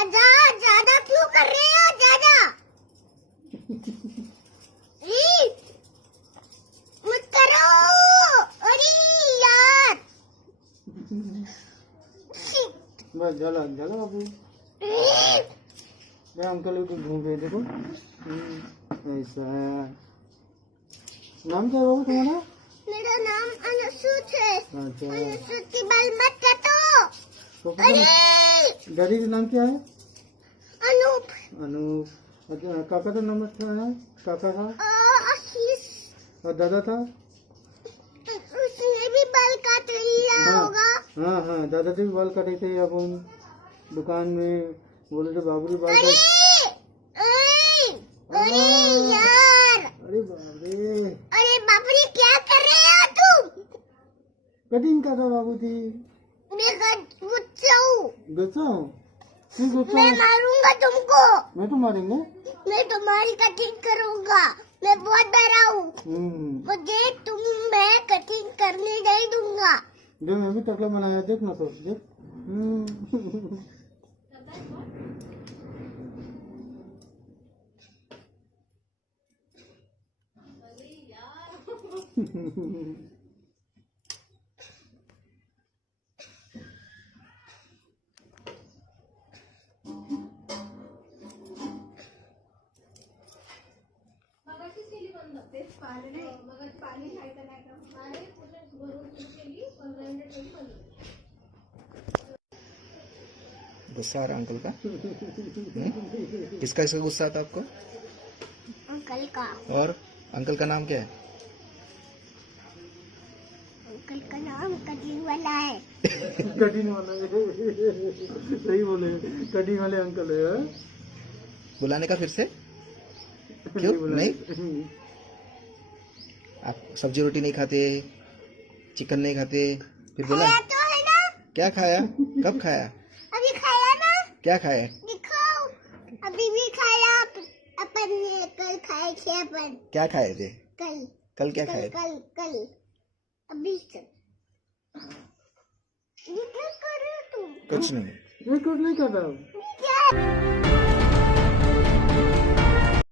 दादा ज्यादा क्यों कर रहे हो ज्यादा? मत करो। अरे यार बस जला जला बाबू। मैं अंकल को घूम रहे देखो। ऐसा है। नाम क्या है बाबू तुम्हारा? मेरा नाम अनुसूत है। अच्छा। अनुसूत की बाल मत काटो। तो अरे डैडी का नाम क्या है? अनूप। अनूप। अच्छा काका का नाम क्या है? काका का आशीष। और दादा था? उसने भी बाल काट लिया होगा। हाँ हाँ दादा से भी बाल काटे थे अपन दुकान में। बोले थे बाबू बाल अरे अरे यार। अरे बाप रे। अरे बाप रे क्या कर रहे हो तुम? कटिंग कर रहा बाबू थी। मैं गुस्सा हूँ। गुस्सा हूँ? क्यों गुस्सा मैं हूँ? मारूंगा तुमको। मैं तो मारेंगे। मैं तुम्हारी कटिंग करूंगा। मैं बहुत डरा हूँ। मुझे तुम मैं कटिंग करने नहीं दूंगा। जो मैं भी टकला बनाया देख ना तो देख। गुस्सा आ रहा अंकल का? किसका इसका गुस्सा आता आपको? अंकल का। और अंकल का नाम क्या है? अंकल का नाम कटिंग वाला है। कटिंग वाला है। सही बोले कटिंग वाले अंकल है। बुलाने का फिर से? क्यों नहीं? आप सब्जी रोटी नहीं खाते, चिकन नहीं खाते, फिर बोला? खाया तो है ना? क्या खाया? कब खाया? अभी खाया ना? क्या खाया? दिखाओ। अभी भी खाया। अपन ने कल खाए थे अपन। क्या खाए थे? कल। कल क्या कल खाए? कल कल। अभी से। ये क्या कर रहे हो तुम? कुछ नहीं। ये कुछ नहीं कर रहा हूँ। क्या?